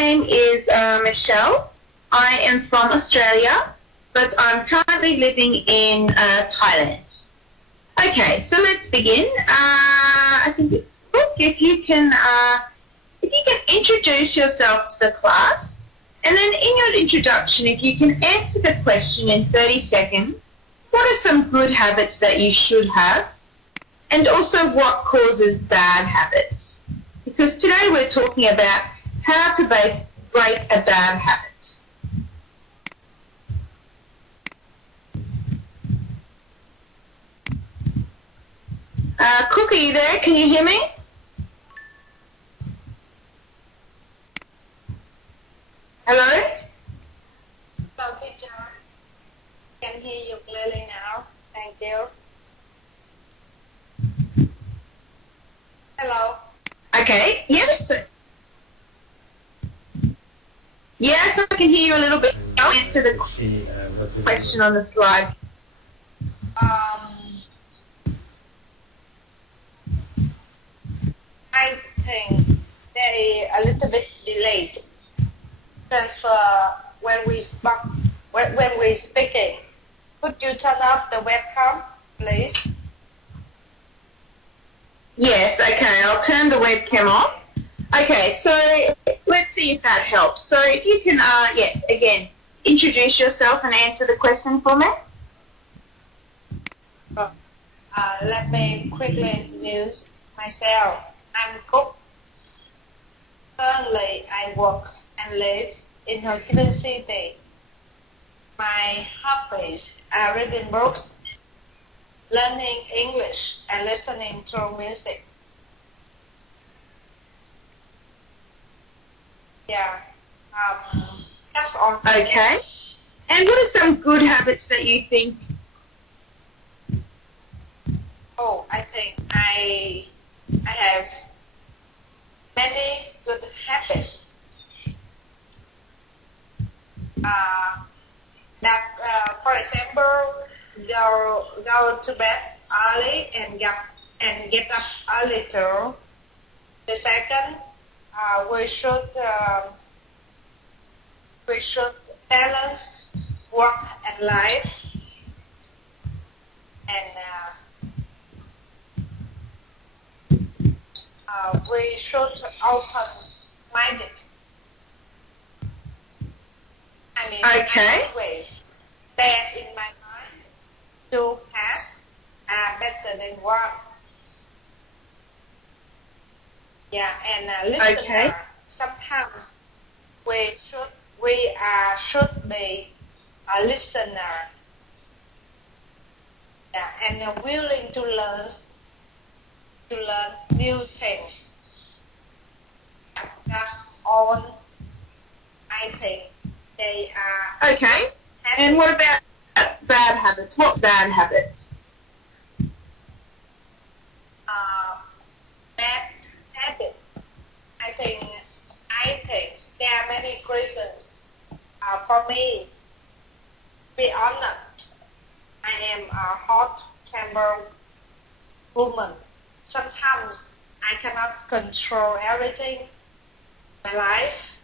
name is Michelle. I am from Australia, but I'm currently living in Thailand. Okay, so let's begin. I think it's good if you can introduce yourself to the class, and then in your introduction, if you can answer the question in 30 seconds, what are some good habits that you should have, and also what causes bad habits? Because today we're talking about how to break a bad habit. Cook, are you there? Can you hear me? Hello? Hello, teacher. Can hear you clearly now. Thank you. Hello. Okay, yes. Yes, I can hear you a little bit. I'll answer the question on the slide. I think they a little bit delayed. Transfer when we speaking. Could you turn off the webcam, please? Yes, okay, I'll turn the webcam off. Okay, so let's see if that helps. So if you can, yes, again, introduce yourself and answer the question for me. Let me quickly introduce myself. I'm Cook. Currently, I work and live in Ho Chi Minh City. My hobbies are reading books, learning English, and listening to music. Yeah, that's all. Okay. And what are some good habits that you think? Oh, I think I have many good habits. For example, go to bed early and get up early too. The second, we should balance work and life, and we should open-minded. I mean, okay. Always bear in my mind, two paths are better than one. Yeah, and listener. Okay. Sometimes we should be a listener. Yeah, and willing to learn new things. That's all I think they are. Okay. And what about bad habits? What bad habits? Bad habit. I think there are many reasons. For me, to be honest, I am a hot temper woman. Sometimes I cannot control everything in my life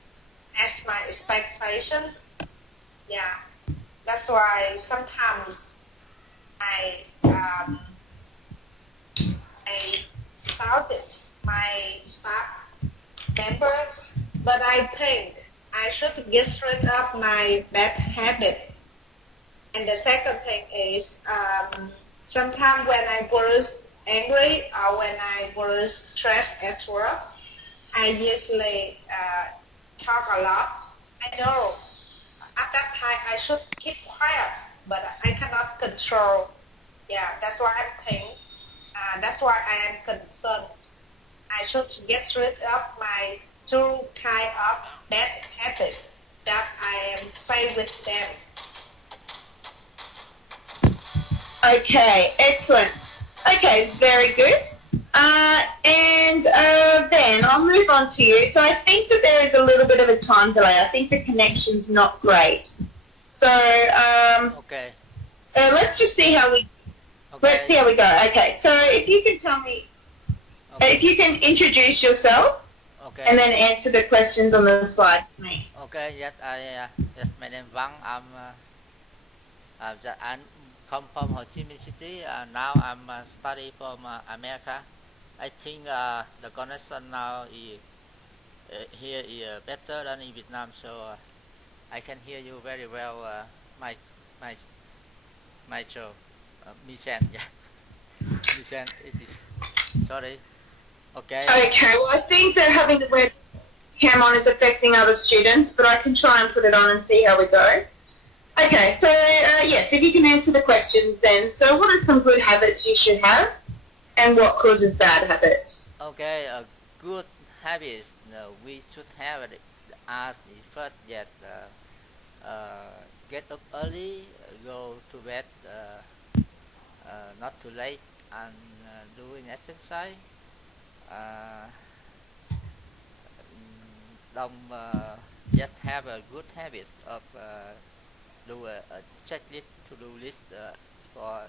as my expectation. Yeah, that's why sometimes I shouted my staff member, but I think I should get rid of my bad habit. And the second thing is sometimes when I was angry or when I was stressed at work, I usually talk a lot. I know at that time I should keep quiet, but I cannot control. Yeah, that's why I think, that's why I am concerned. I should get rid of my two kind of bad habits that I am faced with them. Okay, excellent. Okay, very good. And then I'll move on to you. So I think that there is a little bit of a time delay. I think the connection's not great. So okay. Let's just see how we. Okay. Let's see how we go. Okay, so if you can tell me, if you can introduce yourself Okay. and then answer the questions on the slide for me. Okay. Yes, yes. My name Vang. I'm come from Ho Chi Minh City. Now I'm study from America. I think the connection now is here is better than in Vietnam, so I can hear you very well. My my my show, Michelle. Yeah, Michelle. Sorry. Okay. Okay, well, I think that having the webcam on is affecting other students, but I can try and put it on and see how we go. Okay, so yes, if you can answer the questions then. So what are some good habits you should have, and what causes bad habits? Okay, good habits we should have it as first that get up early, go to bed not too late, and doing exercise. Don't just have a good habit of do a checklist to do list for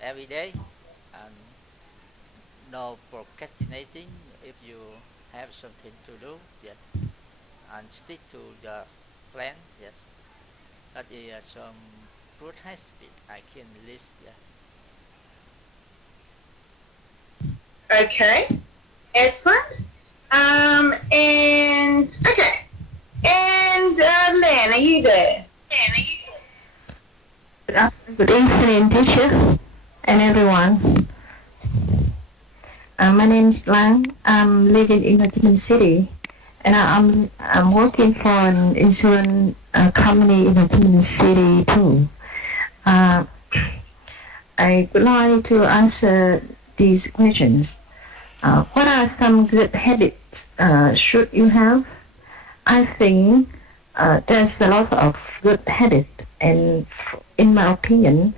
every day, and no procrastinating if you have something to do. Yes, and stick to the plan. Yes, that is some good habit I can list. Yeah. Okay, excellent. And okay, and Lan, are you there? Good evening, teacher and everyone. My name is Lang. I'm living in Ho Chi Minh City, and I'm working for an insurance company in Ho Chi Minh City too. I would like to answer these questions. What are some good habits should you have? I think there's a lot of good habits, and in my opinion,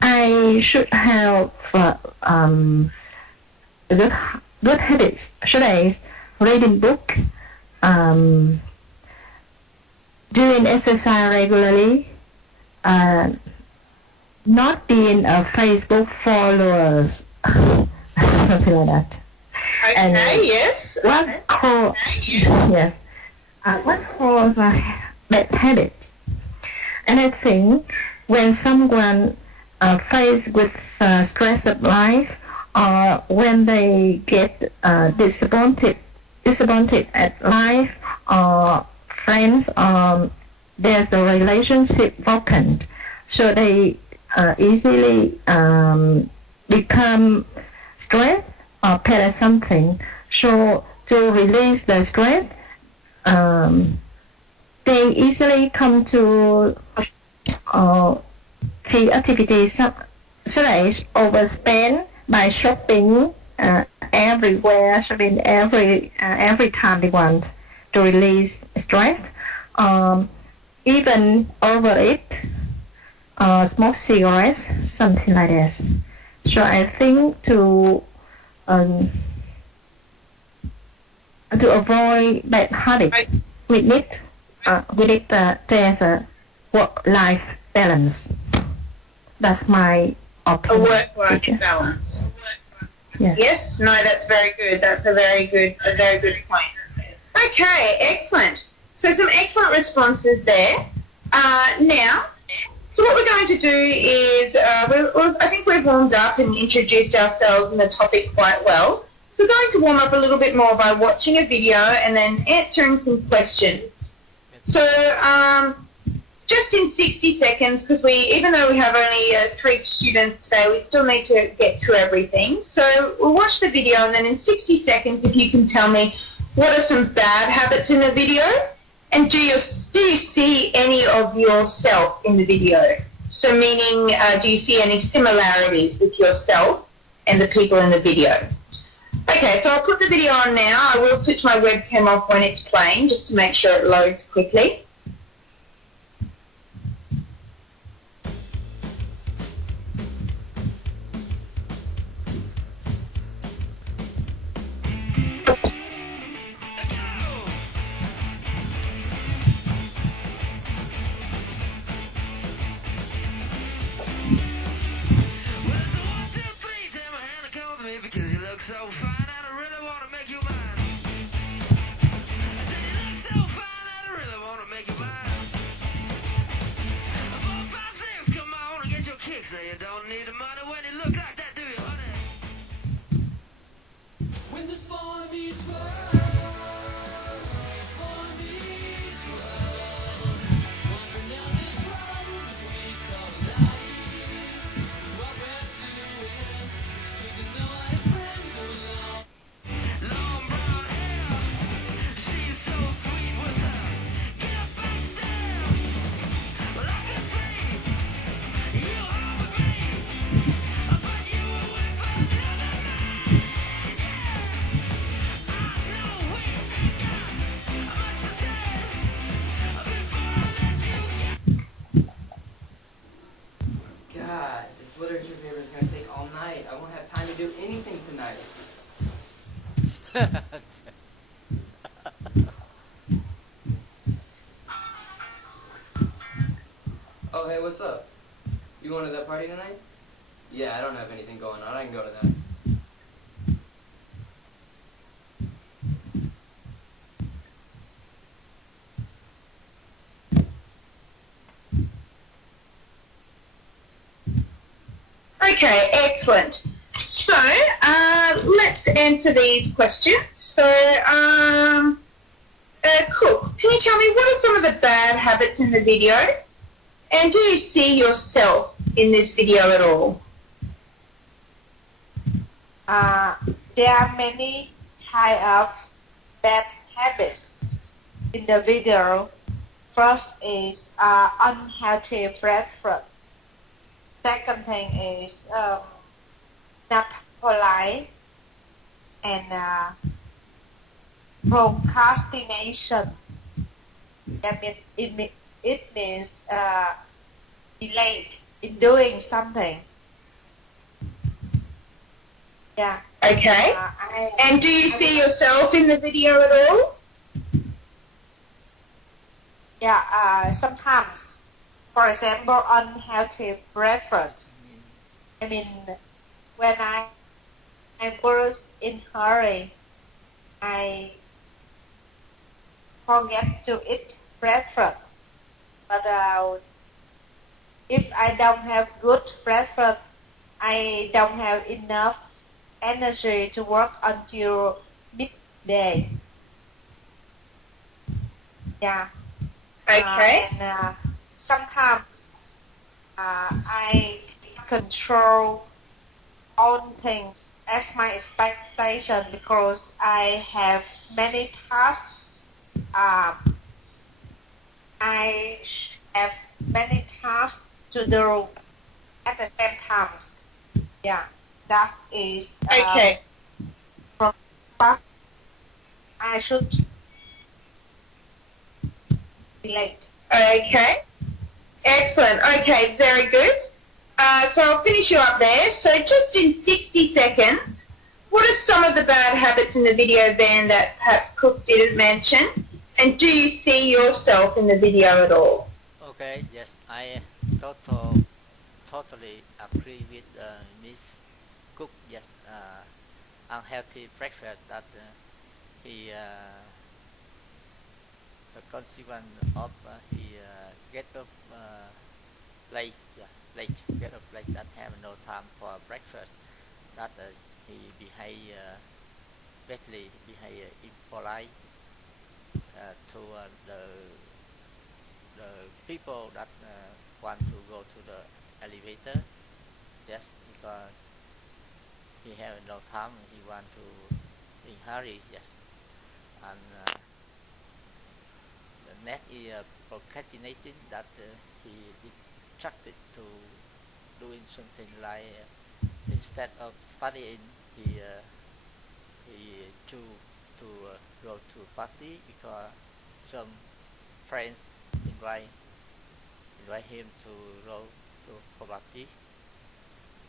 I should have good habits, such as reading book, doing exercise regularly, not being a Facebook followers, something like that. Okay, And yes. What's called yes? What's called bad habits? And I think when someone faced with stress of life, or when they get disappointed at life, or friends, there's a relationship broken, so they easily become stressed or pet at something. So to release the stress, they easily come to the activities such as overspend by shopping everywhere, shopping every time they want to release stress, even overeat, smoke cigarettes, something like this. So I think to avoid bad habits, we need there's a work-life balance. That's my opinion. A work-life balance. Yes. Yes. No, that's very good. That's a very good point. Okay, excellent. So some excellent responses there. Now, so what we're going to do is, I think we've warmed up and introduced ourselves and the topic quite well. So we're going to warm up a little bit more by watching a video and then answering some questions. So just in 60 seconds, because even though we have only 3 students today, we still need to get through everything. So we'll watch the video, and then in 60 seconds, if you can tell me what are some bad habits in the video, and do you see any of yourself in the video? So meaning, do you see any similarities with yourself and the people in the video? Okay, so I'll put the video on now. I will switch my webcam off when it's playing, just to make sure it loads quickly. Because you look so fine, and I really want Oh, hey, what's up? You going to that party tonight? Yeah, I don't have anything going on. I can go to that. Okay, excellent. So let's answer these questions. So, Cook, can you tell me what are some of the bad habits in the video? And do you see yourself in this video at all? There are many types of bad habits in the video. First is unhealthy breakfast. Second thing is not polite and procrastination. That means it means delayed in doing something. Yeah. Okay. And do you see yourself in the video at all? Yeah. Sometimes, for example, unhealthy breakfast. I mean, when I was in hurry, I forget to eat breakfast. But if I don't have good breakfast, I don't have enough energy to work until midday. Yeah. Okay. And sometimes I control all things as my expectation because I have many tasks. I have many tasks to do at the same time. Yeah, that is Okay. but I should be late. Okay. Excellent. Okay, very good. So I'll finish you up there. So just in 60 seconds, what are some of the bad habits in the video ban that perhaps Cook didn't mention? And do you see yourself in the video at all? Okay, yes, I totally agree with Miss Cook. Yes, unhealthy breakfast that he the consequence of he get up late, get up late that have no time for breakfast. That he behave badly, behave impolite to the people that want to go to the elevator. Yes, because he have no time. He want to in hurry. Yes, and the next is procrastinating that he distracted to doing something like instead of studying he choose to go to party because some friends invite him to go to party.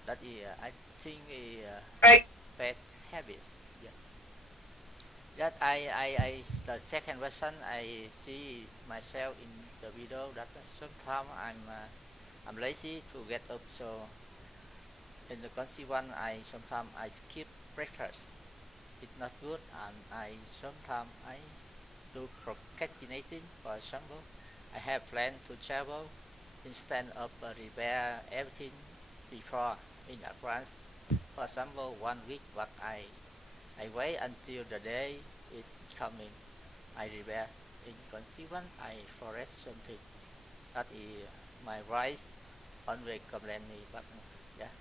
That is I think a bad habits. Yeah. That I the second question I see myself in the video that sometimes I'm lazy to get up, so in the consequence sometimes I skip breakfast. It's not good, and sometimes I do procrastinating. For example, I have planned to travel instead of prepare everything before in advance. For example, 1 week, but I wait until the day it coming. I prepare. In consequence, I forget something. That is my wife always complain me, but yeah,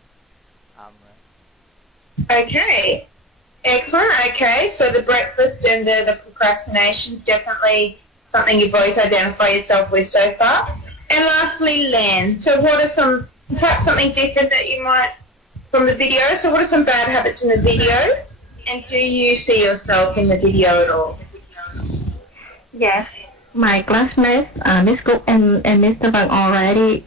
Okay. Excellent. Okay. So the breakfast and the procrastination is definitely something you both identify yourself with so far. And lastly, Len. So what are some, perhaps something different that you might from the video? So what are some bad habits in the video? And do you see yourself in the video at all? Yes, my classmates, Miss Cook and Mr. Bang already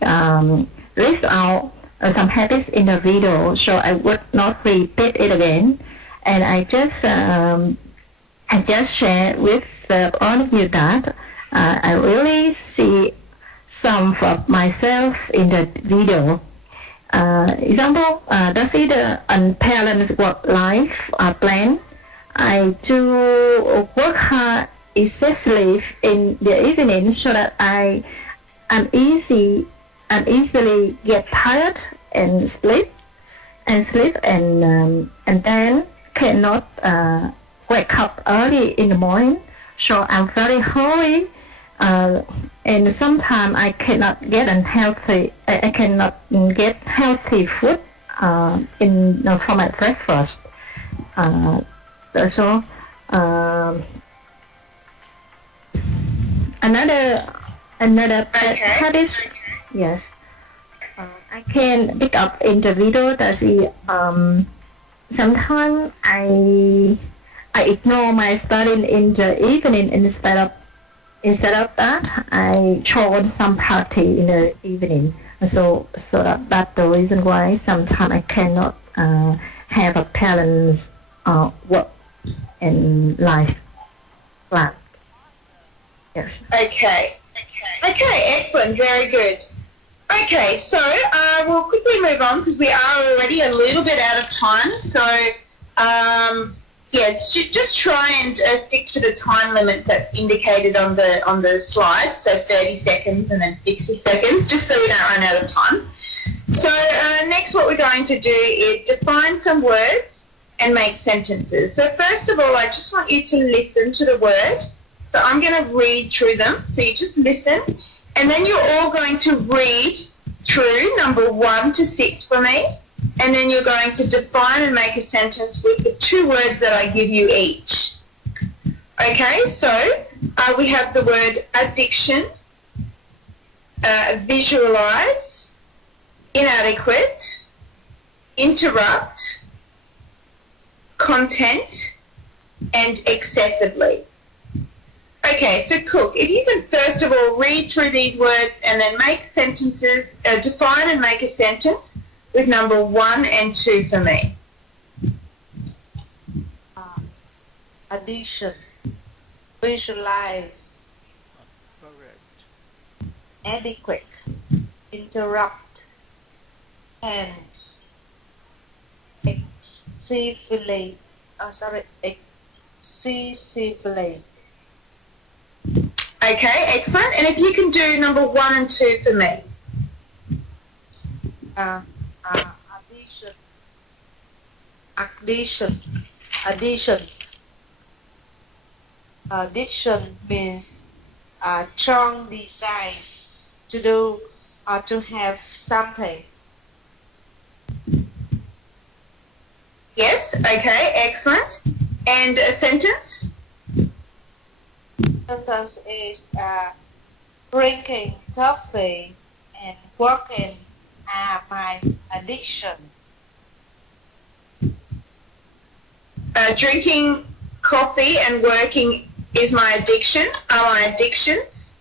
list out some habits in the video, so I would not repeat it again. And I just I just share with all of you that I really see some of myself in the video. Example, that's the unbalanced work life plan. I do work hard excessively in the evening so that I'm easily get tired and sleep and then cannot wake up early in the morning. So I'm very hungry, and sometimes I cannot get unhealthy. I cannot get healthy food for my breakfast. So another bad habit. Yes. I can pick up in the video that sometimes I ignore my studying in the evening instead of that I join some party in the evening. So that's the reason why sometimes I cannot have a balanced work and life plan. Yes. Okay, excellent, very good. Okay, so we'll quickly move on because we are already a little bit out of time. So, just try and stick to the time limits that's indicated on the slide. So 30 seconds and then 60 seconds, just so we don't run out of time. So next what we're going to do is define some words and make sentences. So first of all, I just want you to listen to the word. So I'm going to read through them. So you just listen. And then you're all going to read through number 1 to 6 for me. And then you're going to define and make a sentence with the 2 words that I give you each. Okay, so we have the word addiction, visualize, inadequate, interrupt, content, and excessively. Okay, so Cook, if you can first of all read through these words and then make sentences, define and make a sentence with number 1 and 2 for me. Addiction, visualize, adequate, interrupt, and excessively. Excessively. Okay, excellent. And if you can do number 1 and 2 for me. Addiction means strong desire to do or to have something. Yes, okay, excellent. And a sentence? Sentence is drinking coffee and working are my addiction. Drinking coffee and working is my addiction, are my addictions.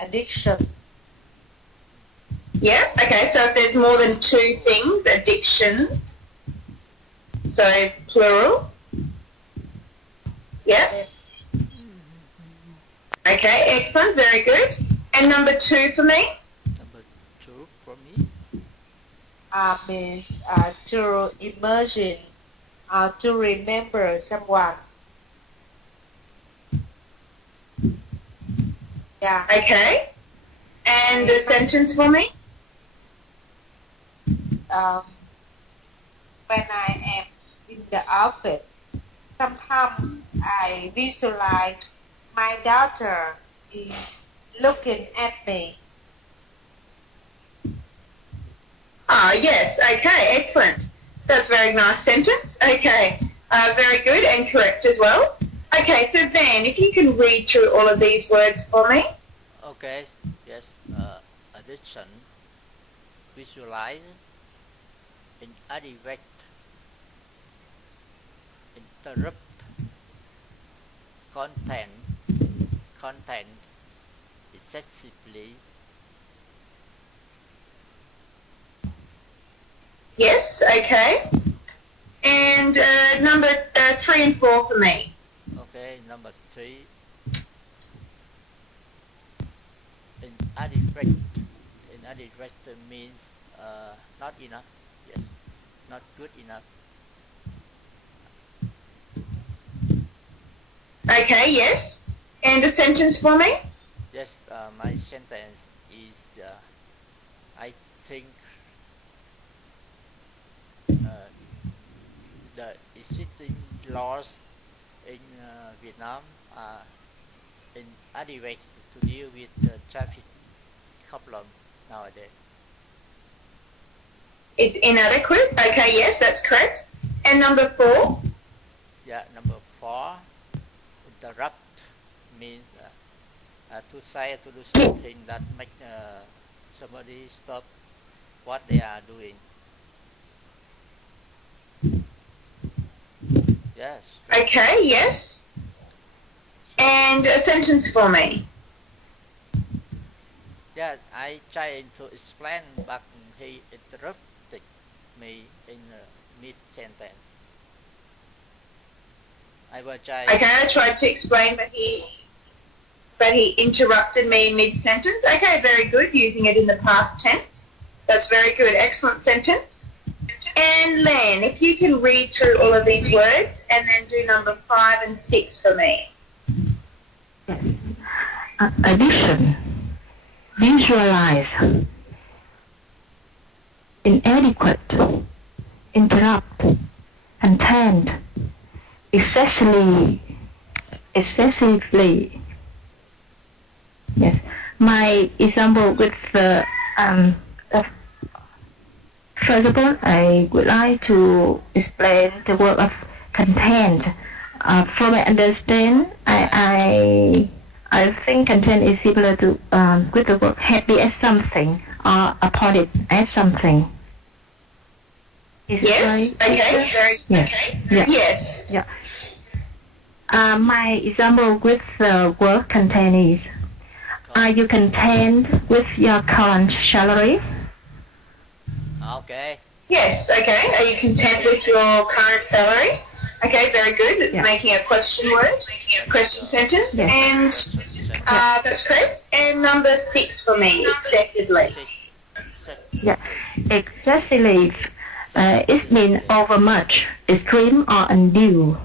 Addiction. Yeah, okay, so if there's more than 2 things, addictions. So plural. Yeah. Okay, excellent, very good. And number 2 for me? Number 2 for me. Means to imagine, to remember someone. Yeah. Okay. And a sentence for me? When I am in the office, sometimes I visualize my daughter is looking at me. Yes, okay, excellent. That's a very nice sentence. Okay, very good and correct as well. Okay, so Van, if you can read through all of these words for me. Okay, yes. Addiction, visualize, inadequate, interrupt, content, excessively. Yes, okay. And number 3 and 4 for me. Okay, number 3. Inadequate. Inadequate means not enough. Yes, not good enough. Okay, yes. And a sentence for me? Yes, my sentence is I think the existing laws in Vietnam are inadequate to deal with the traffic problem nowadays. It's inadequate. Okay, yes, that's correct. And number 4? Yeah, number 4, interrupt means to say to do something that make somebody stop what they are doing. Yes. Okay, yes. And a sentence for me? Yeah, I tried to explain, but he interrupted me in mid-sentence. I will try. Okay, I tried to explain, but he interrupted me mid-sentence. Okay, very good, using it in the past tense. That's very good. Excellent sentence. And Len, if you can read through all of these words and then do number 5 and 6 for me. Yes. Addition, visualize, inadequate, interrupt, attend, excessively. Yes. My example with first of all, I would like to explain the word of content. From my understand, I think content is similar to with the word happy as something or upon it as something. Is Yes. it right? Okay. Very. Yes. Okay. Yeah. Yes. Yeah. My example with the word content is: are you content with your current salary? Okay. Yes. Okay. Are you content with your current salary? Okay. Very good. Yeah. Making a question word, question sentence, Yes. and that's correct. And number 6 for me, excessively. Yeah, excessively. It means overmuch, extreme or undue.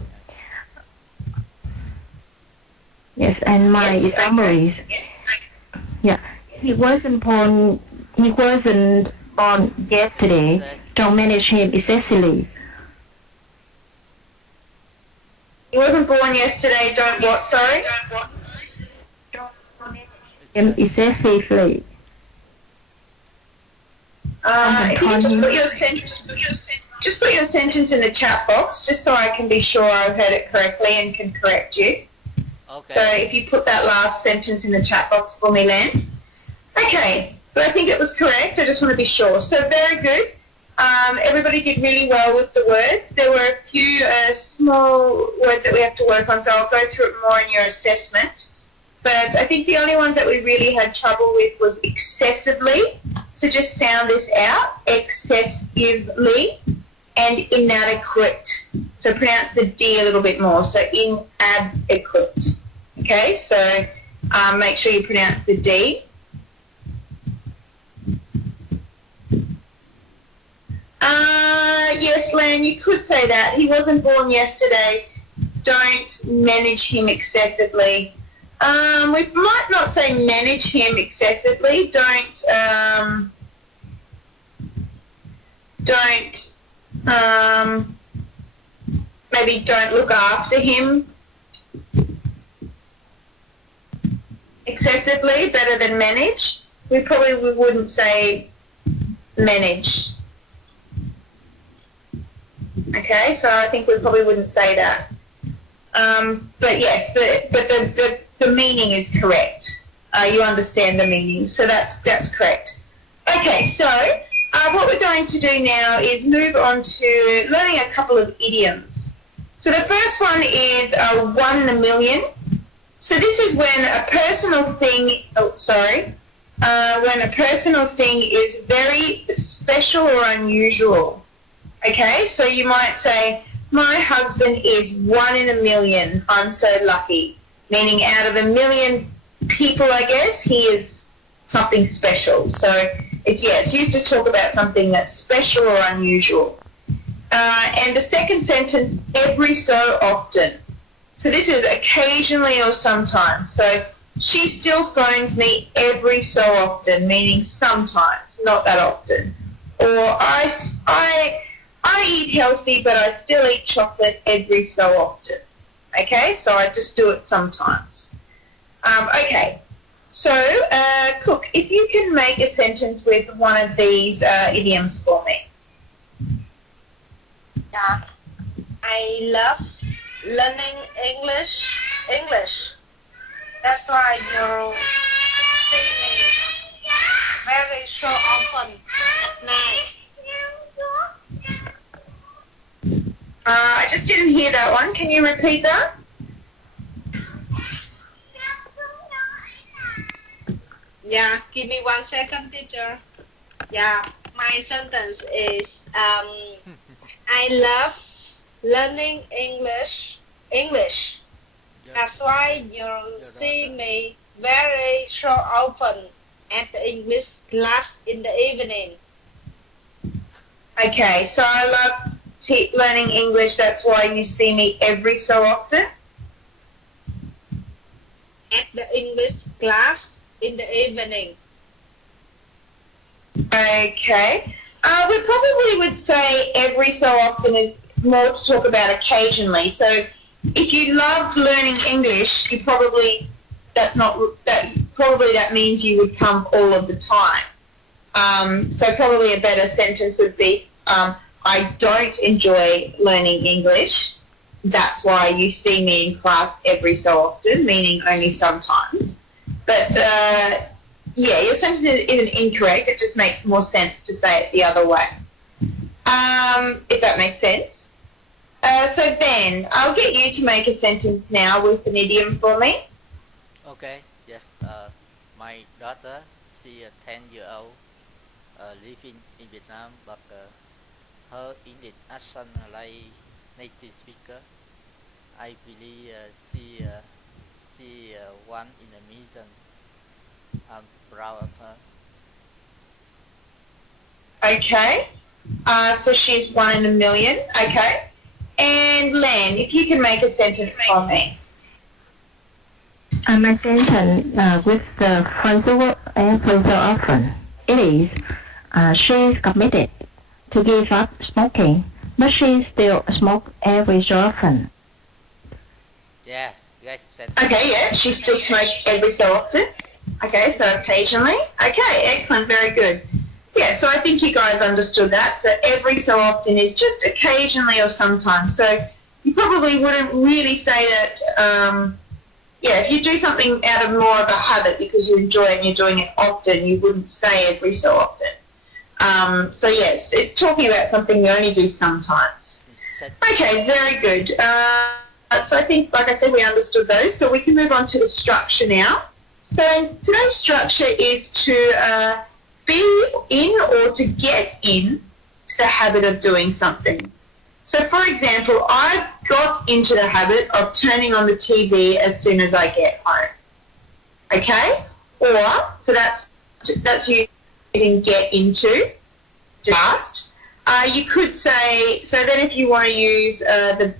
Yes, and my Yes, example okay. is, yeah, he wasn't born yesterday. Don't manage him excessively. He wasn't born yesterday. Don't what? Sorry. Him excessively. If you can just put your sentence in the chat box, just so I can be sure I've heard it correctly and can correct you. Okay. So if you put that last sentence in the chat box for me, Len. Okay, but I think it was correct. I just want to be sure. So very good. Everybody did really well with the words. There were a few small words that we have to work on, so I'll go through it more in your assessment. But I think the only ones that we really had trouble with was excessively. So just sound this out, excessively, and inadequate. So pronounce the D a little bit more, so inadequate. Okay, so make sure you pronounce the D. Yes, Lan, you could say that. He wasn't born yesterday. Don't manage him excessively. We might not say manage him excessively. Maybe don't look after him excessively. Better than manage. We wouldn't say manage. Okay, so I think we probably wouldn't say that. But yes, but the meaning is correct. You understand the meaning, so that's correct. Okay, so what we're going to do now is move on to learning a couple of idioms. So the first one is 1 in a million. So this is when a personal thing, when a personal thing is very special or unusual. Okay, so you might say, my husband is 1 in a million. I'm so lucky. Meaning out of a million people, I guess, he is something special. So it's used to talk about something that's special or unusual. And the second sentence, every so often. So this is occasionally or sometimes. So she still phones me every so often, meaning sometimes, not that often. Or I eat healthy, but I still eat chocolate every so often. Okay, so I just do it sometimes. Okay, so Cook, if you can make a sentence with one of these idioms for me. Yeah. I love learning English. That's why you see me very so often at night. I just didn't hear that one. Can you repeat that? Yeah, give me 1 second, teacher. Yeah, my sentence is I love learning English. That's why you see me very so often at the English class in the evening. Okay, so I love learning English. That's why you see me every so often. At the English class in the evening. Okay. We probably would say every so often is more to talk about occasionally. So if you love learning English, you probably that means you would come all of the time. So probably a better sentence would be I don't enjoy learning English. That's why you see me in class every so often, meaning only sometimes. But your sentence isn't incorrect. It just makes more sense to say it the other way. If that makes sense. So Ben, I'll get you to make a sentence now with an idiom for me. Okay, yes. My daughter, she 10-year-old, living in Vietnam, but her English accent like native speaker. I believe she one in a million. I'm proud of her. Okay. So she's 1 in a million. Okay. And Len, if you can make a sentence for me. My sentence with the phrasal and phrasal often. It is, she is committed to give up smoking, but she still smokes every so often. Yeah, guys. Sentence. Okay, yeah, she still smokes every so often. Okay, so occasionally. Okay, excellent, very good. Yeah, so I think you guys understood that. So every so often is just occasionally or sometimes. So you probably wouldn't really say that, if you do something out of more of a habit because you enjoy it and you're doing it often, you wouldn't say every so often. So yes, it's talking about something you only do sometimes. Okay, very good. So I think, like I said, we understood those. So we can move on to the structure now. So today's structure is to be in or to get in to the habit of doing something. So for example, I've got into the habit of turning on the TV as soon as I get home. Okay? Or, so that's using get into, just. You could say, so then if you want to use the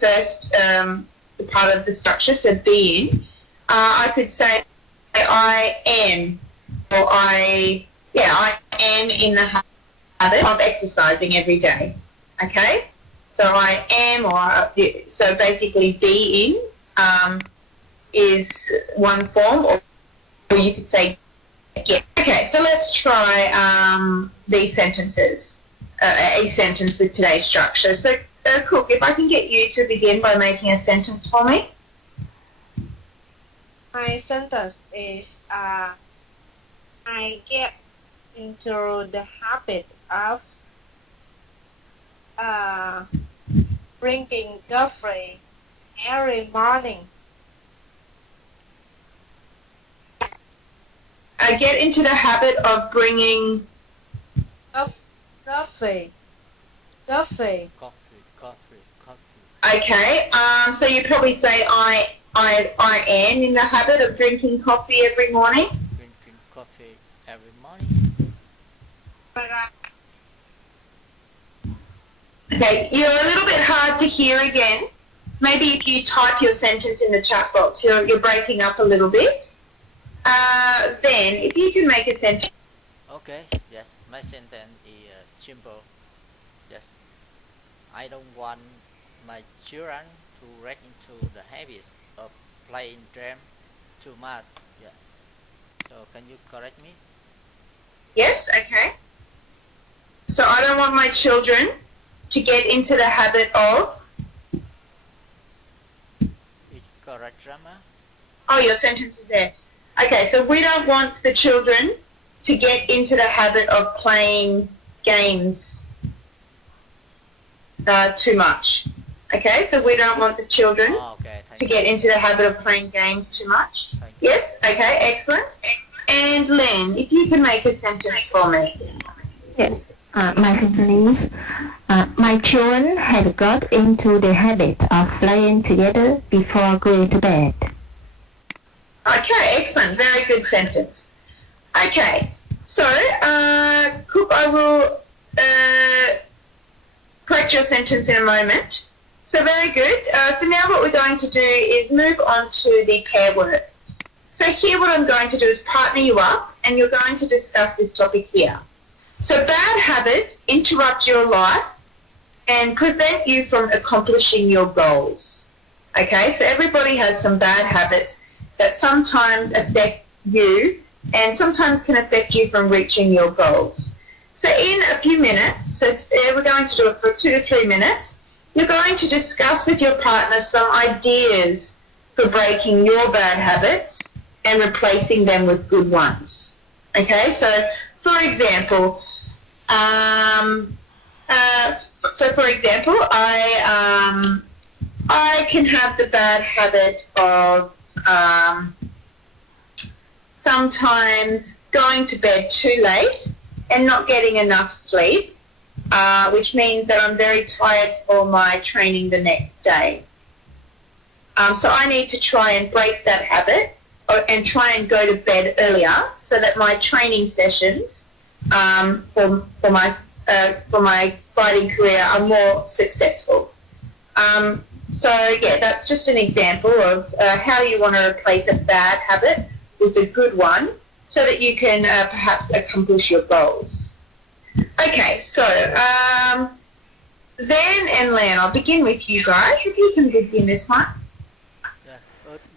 first the part of the structure, so be in, I could say I am, or I am in the habit of exercising every day. Okay? So I am, or so basically be in is one form, or you could say get. Okay, so let's try these sentences, a sentence with today's structure. So Cook, if I can get you to begin by making a sentence for me. My sentence is I get into the habit of drinking coffee every morning. I get into the habit of bringing Coffee Coffee. Coffee. Okay. So you probably say I am in the habit of drinking coffee every morning. Drinking coffee every morning. Okay, you're a little bit hard to hear again. Maybe if you type your sentence in the chat box, you're breaking up a little bit. Then, if you can make a sentence. Okay, yes, my sentence is simple. Yes, I don't want my children to get into the habits of playing game too much. Yeah. So can you correct me? Yes, okay. So I don't want my children to get into the habit of. It's correct grammar. Oh, your sentence is there. Okay, so we don't want the children to get into the habit of playing games too much. Okay, so we don't want the children to get into the habit of playing games too much. Yes, okay, excellent. And Len, if you can make a sentence for me. Yes, my sentence is, my children have got into the habit of playing together before going to bed. Okay, excellent. Very good sentence. Okay, so, Cook, I will correct your sentence in a moment. So very good. So now what we're going to do is move on to the pair word. So here what I'm going to do is partner you up and you're going to discuss this topic here. So bad habits interrupt your life and prevent you from accomplishing your goals. Okay, so everybody has some bad habits that sometimes affect you and sometimes can affect you from reaching your goals. So in a few minutes, so we're going to do it for 2 to 3 minutes, you're going to discuss with your partner some ideas for breaking your bad habits and replacing them with good ones. Okay, so for example, I can have the bad habit of sometimes going to bed too late and not getting enough sleep, which means that I'm very tired for my training the next day. So I need to try and break that habit and try and go to bed earlier so that my training sessions for my fighting career are more successful. So yeah, that's just an example of how you want to replace a bad habit with a good one so that you can perhaps accomplish your goals. Okay, so Van and Lan, I'll begin with you guys. If you can begin this one. Yes.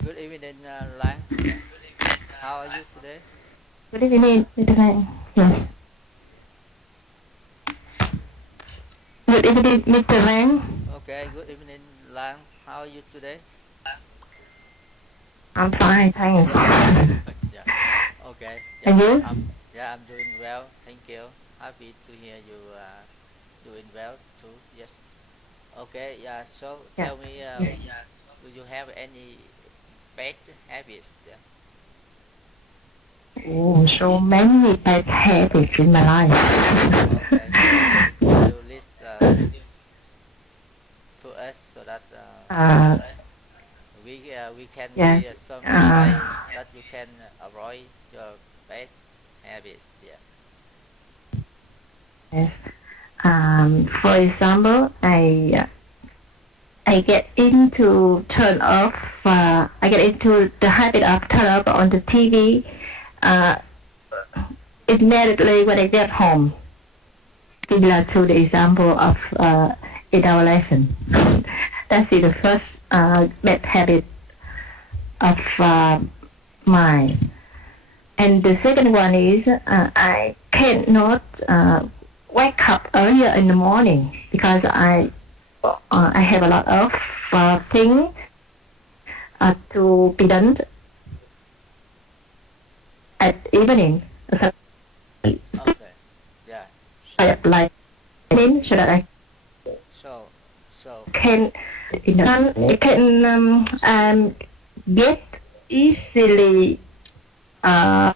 Good evening, Lance. How are you today? Good evening, Mr. Lang. Yes. Good evening, Mr. Lang. Okay, good evening, Lance. How are you today? I'm fine, thanks. Yeah. Okay. Yeah, And you? I'm doing well. Thank you. Happy to hear you doing well too. Yes. Okay. Yeah. So tell me, do you have any bad habits? Yeah. Oh, so many bad habits in my life. Okay. Can you list to us so that we can yes. hear some way that you can avoid your bad habits. Yeah. Yes. For example, I get into I get into the habit of turn off on the TV immediately when I get home. Similar to the example of in our lesson. That's the first bad habit of mine. And the second one is I cannot wake up earlier in the morning because I have a lot of things to be done at evening. So Okay. Yeah. like so that I can get easily hot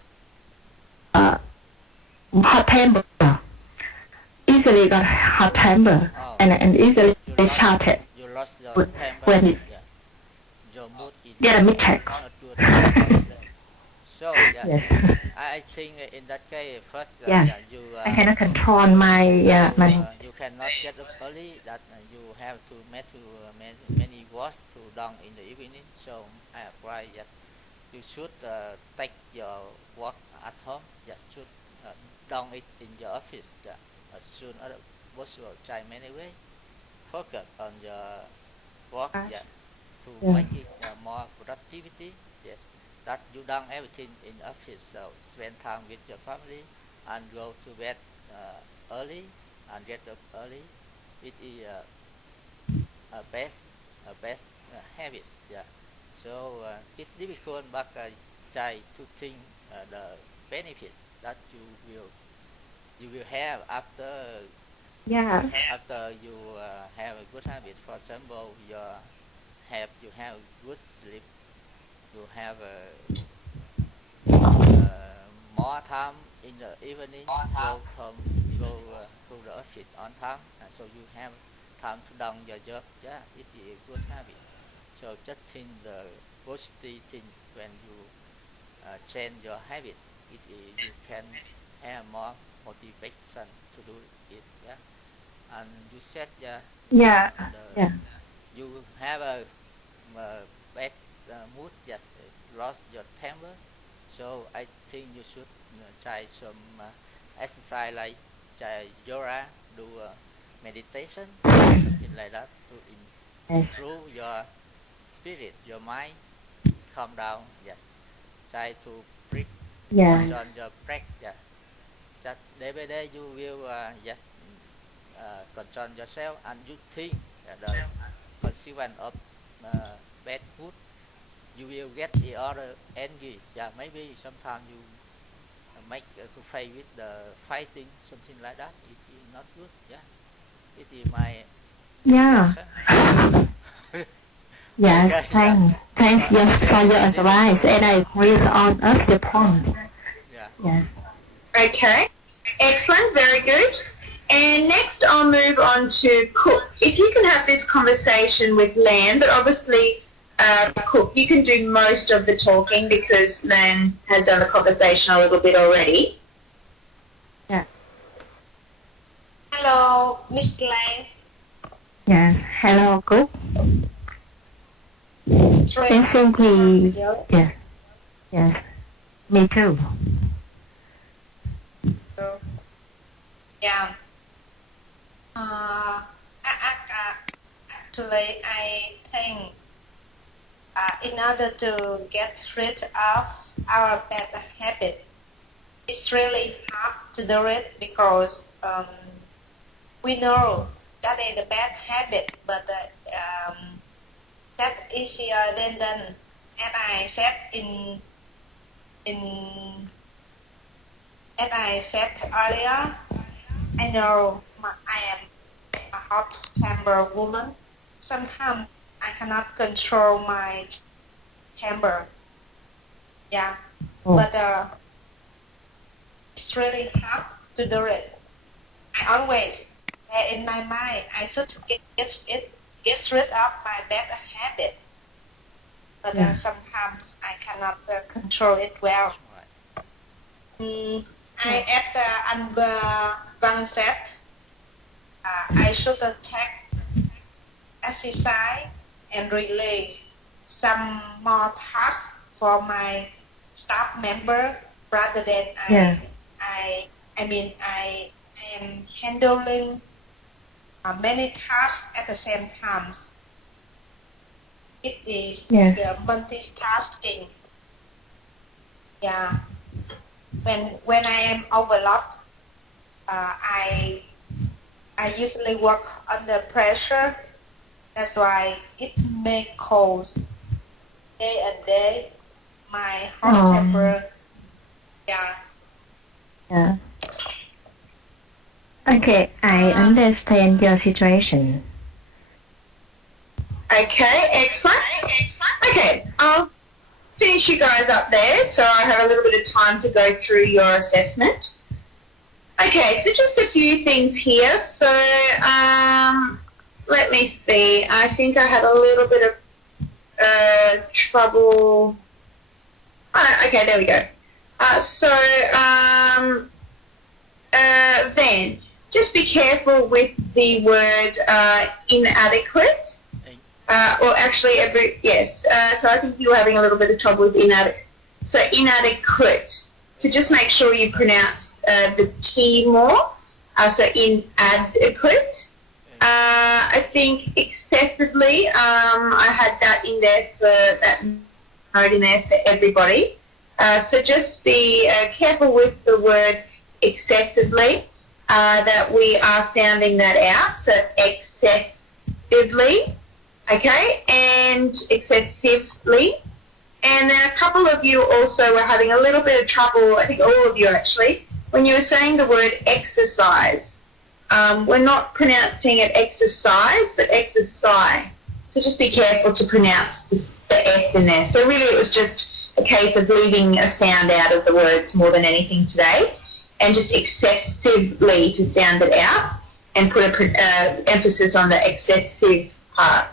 temper. Easily got hot temper. and easily shouted you lost your when temper. you Your mood is get a mistakes. not good. So Yes. I think in that case, first Yes. you I cannot control my you cannot get up early. That you have to make many works to done in the evening. So I apply that you should take your work at home. Should done it in your office. As soon as possible. Try many way. Focus on your work. To make it more productivity. Yes. That you done everything in office. So spend time with your family and go to bed early and get up early. It is a best habits. So it's difficult, but try to think the benefit that you will have after you have a good habit. For example, you have good sleep. You have more time in the evening. Go the office on time, so you have time to done your job. It is a good habit. So just think the positive thing when you change your habit. You can have more motivation to do it. And you said you have a bad mood. Lost your temper. So I think you should try some exercise like yoga, do meditation, something like that to improve your spirit, your mind, calm down. Try to breathe, control your breath. Just day by day you will just control yourself and you think the consequence of bad mood. You will get the other angry. Maybe sometimes you make to fight with the fighting, something like that. It is not good. It is my suggestion. Yes, Okay, thanks yes, for your advice, and I agree on of your point. Yes. Okay, excellent, very good. And next I'll move on to Cook. If you can have this conversation with Lan, but obviously Cook, you can do most of the talking because Lan has done the conversation a little bit already. Yeah. Hello, Miss Lan. Yes, hello, Cook. I think yes, me too. Yeah. Actually, I think in order to get rid of our bad habit, it's really hard to do it because we know that is a bad habit, but that's easier than done. As I said earlier, I know I am a hot-tempered woman. Sometimes I cannot control my temper. But it's really hard to do it. I always say in my mind I should get rid of my bad habit, but sometimes I cannot control it well. I add under one set. I should take exercise and release some more tasks for my staff member rather than I am handling many tasks at the same time. It is the multitasking. When I am overloaded, I usually work under pressure. That's why it may cause day and day my hot temper. Okay, I understand your situation. Okay, excellent. Okay, I'll finish you guys up there so I have a little bit of time to go through your assessment. Okay, so just a few things here. So let me see. I think I had a little bit of trouble. Okay, there we go. Then just be careful with the word inadequate. Well, actually, so I think you were having a little bit of trouble with inadequate. So inadequate. So just make sure you pronounce the T more. So inadequate. I think excessively. I had that in there for that note in there for everybody. So just be careful with the word excessively. That we are sounding that out. So excessively. Okay, and excessively. And then a couple of you also were having a little bit of trouble, I think all of you actually, when you were saying the word exercise. We're not pronouncing it exercise, but exercise. So just be careful to pronounce the S in there. So really it was just a case of leaving a sound out of the words more than anything today, and just excessively to sound it out and put an emphasis on the excessive part.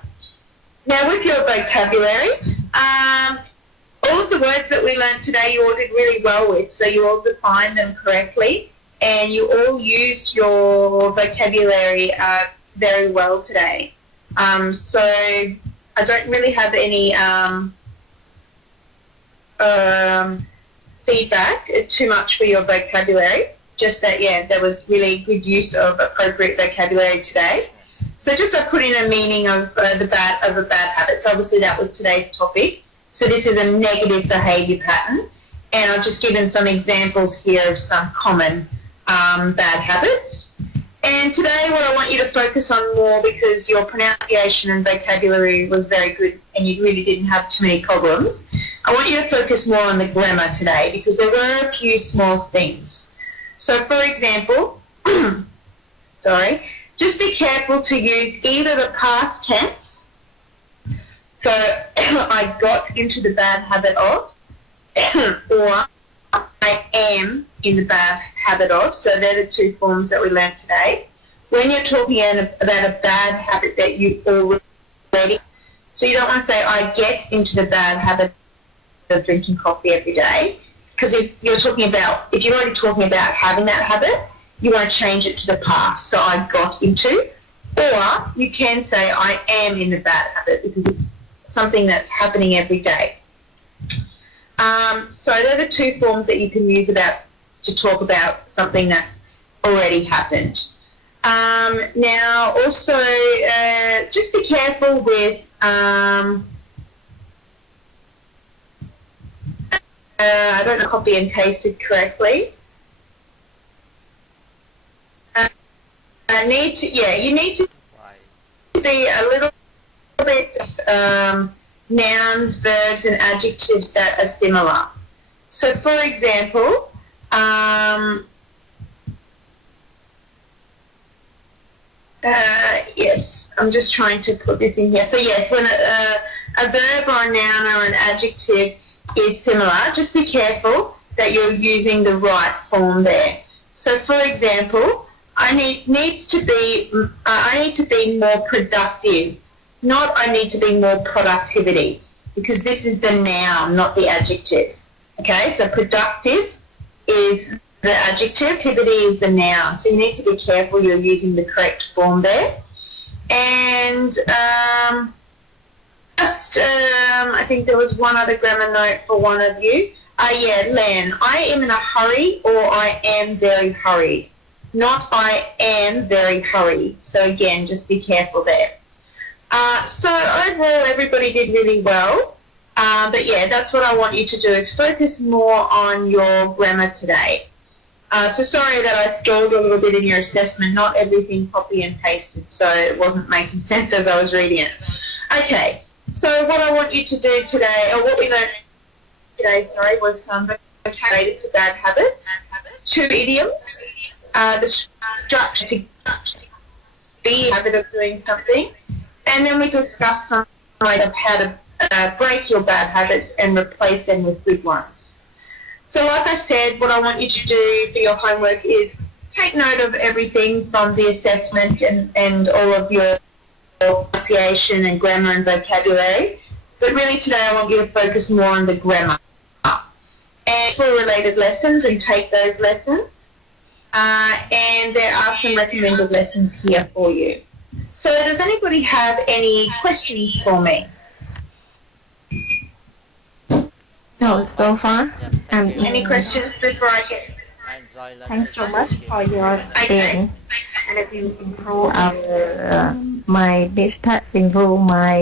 Now with your vocabulary, all of the words that we learned today you all did really well with, so you all defined them correctly and you all used your vocabulary very well today. So I don't really have any feedback too much for your vocabulary, just that, yeah, there was really good use of appropriate vocabulary today. So just I put in a meaning of a bad habit. So obviously that was today's topic. So this is a negative behaviour pattern, and I've just given some examples here of some common bad habits. And today what I want you to focus on more, because your pronunciation and vocabulary was very good and you really didn't have too many problems, I want you to focus more on the grammar today, because there were a few small things. So for example, just be careful to use either the past tense, so I got into the bad habit of, or I am in the bad habit of. So they're the two forms that we learned today. When you're talking about a bad habit that you already, so you don't want to say I get into the bad habit of drinking coffee every day, because if you're already talking about having that habit, you want to change it to the past. So I got into, or you can say I am in the bad habit, because it's something that's happening every day. So they're the two forms that you can use to talk about something that's already happened. Now also just be careful with I don't know, copy and pasted correctly. You need to be a little bit nouns, verbs and adjectives that are similar. So for example, yes, I'm just trying to put this in here. So yes, when a verb or a noun or an adjective is similar, just be careful that you're using the right form there. So for example, I need to be more productive, not I need to be more productivity, because this is the noun, not the adjective. Okay, so productive is the adjective, activity is the noun. So you need to be careful you're using the correct form there. And I think there was one other grammar note for one of you. Len, I am in a hurry, or I am very hurried. Not I am very hurried. So again, just be careful there. So overall, everybody did really well. But yeah, that's what I want you to do, is focus more on your grammar today. So sorry that I stalled a little bit in your assessment. Not everything copy and pasted, so it wasn't making sense as I was reading it. Okay, so what I want you to do today, or what we learned today, was some related to bad habits, 2 idioms, the structure to be a habit of doing something, and then we discussed some way of how to break your bad habits and replace them with good ones. So like I said, what I want you to do for your homework is take note of everything from the assessment and all of your pronunciation and grammar and vocabulary. But really today I want you to focus more on the grammar and for related lessons and take those lessons. And there are some recommended lessons here for you. So does anybody have any questions for me? No, so far. Yeah, thank you. Any questions before I get... I enjoy learning. Thanks so much Thank you. for your Okay. experience. And it will improve our my this part improve my